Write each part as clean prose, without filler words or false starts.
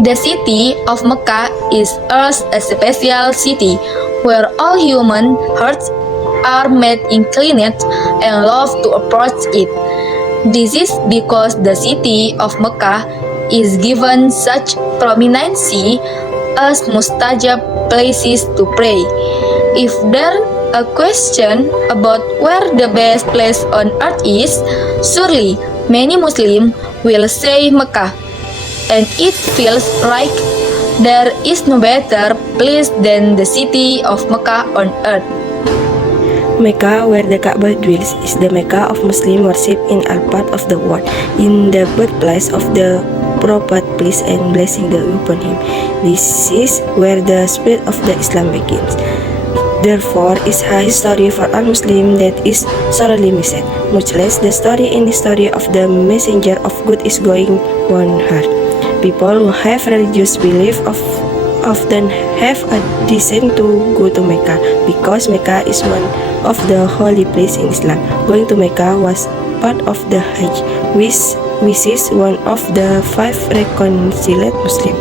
The city of Mecca is Earth's a special city where all human hearts are made inclined and love to approach it. This is because the city of Mecca is given such prominence as mustajab places to pray. If there a question about where the best place on earth is, surely many Muslims will say Mecca. And it feels like there is no better place than the city of Mecca on earth. Mecca, where the Kaaba dwells, is the Mecca of Muslim worship in all parts of the world, in the birthplace of the Prophet, peace and blessing be upon him. This is where the spirit of the Islam begins. Therefore, is a history for all Muslims that is sorely missed, much less the story in the story of the messenger of good is going on hard. People who have religious belief often have a desire to go to Mecca because Mecca is one of the holy places in Islam. Going to Mecca was part of the Hajj, which is one of the 5 reconciled Muslims.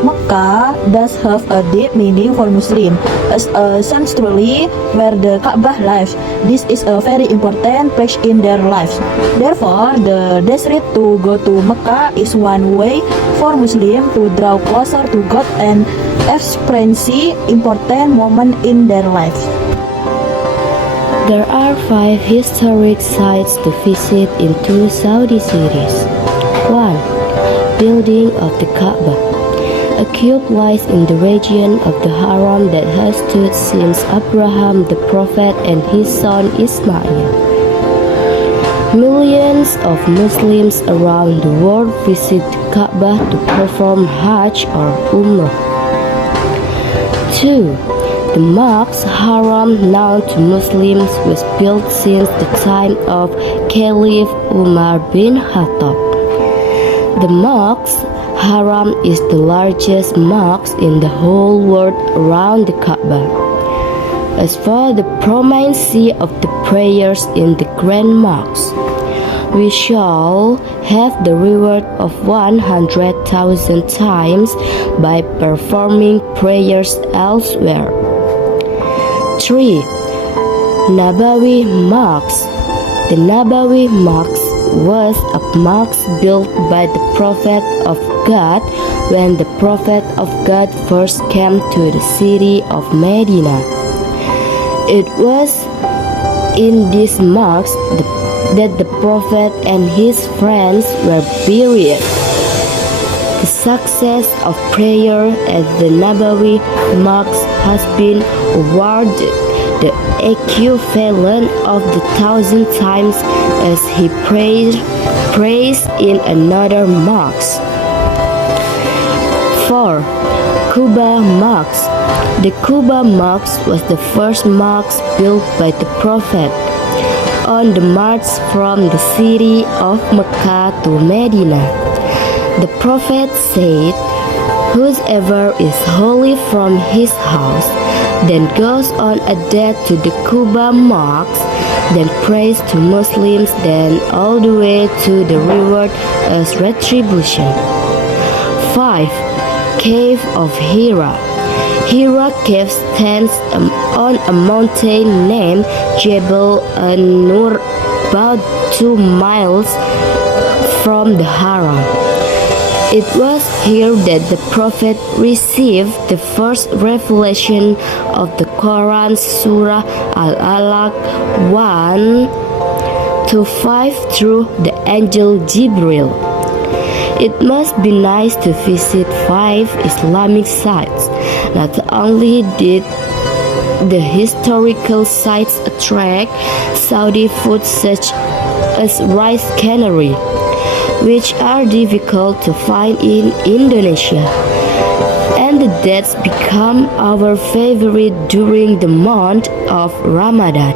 Mecca does have a deep meaning for Muslims as a sanctuary where the Kaaba lives. This is a very important place in their lives. Therefore, the desire to go to Mecca is one way for Muslims to draw closer to God and experience important moment in their lives. There are 5 historic sites to visit in 2 Saudi cities. 1. Building of the Kaaba. A cube lies in the region of the Haram that has stood since Abraham the Prophet and his son Ismail. Millions of Muslims around the world visit the Kaaba to perform Hajj or Umrah. 2. The Mosque Haram, known to Muslims, was built since the time of Caliph Umar bin Khattab. The Mosque Haram is the largest mosque in the whole world around the Kaaba. As for the prominence of the prayers in the Grand Mosque, we shall have the reward of 100,000 times by performing prayers elsewhere. 3. Nabawi Mosque. The Nabawi Mosque was a mosque built by the Prophet of God when the Prophet of God first came to the city of Medina. It was in this mosque that the Prophet and his friends were buried. The success of prayer at the Nabawi Mosque has been awarded the equivalent of the 1,000 times as he prays in another mosque. 4. Quba Mosque. The Quba Mosque was the first mosque built by the Prophet on the march from the city of Mecca to Medina. The Prophet said, "Whosoever is holy from his house, then goes on a day to the Quba Mosque, then prays to Muslims, then all the way to the reward as retribution." 5. Cave of Hira. Hira Cave stands on a mountain named Jebel An-Nur, about 2 miles from the Haram. It was here that the Prophet received the first revelation of the Quran, Surah Al-Alaq 1-5 through the angel Jibril. It must be nice to visit 5 Islamic sites. Not only did the historical sites attract Saudi food such as rice cannery, which are difficult to find in Indonesia, and the dates become our favorite during the month of Ramadan.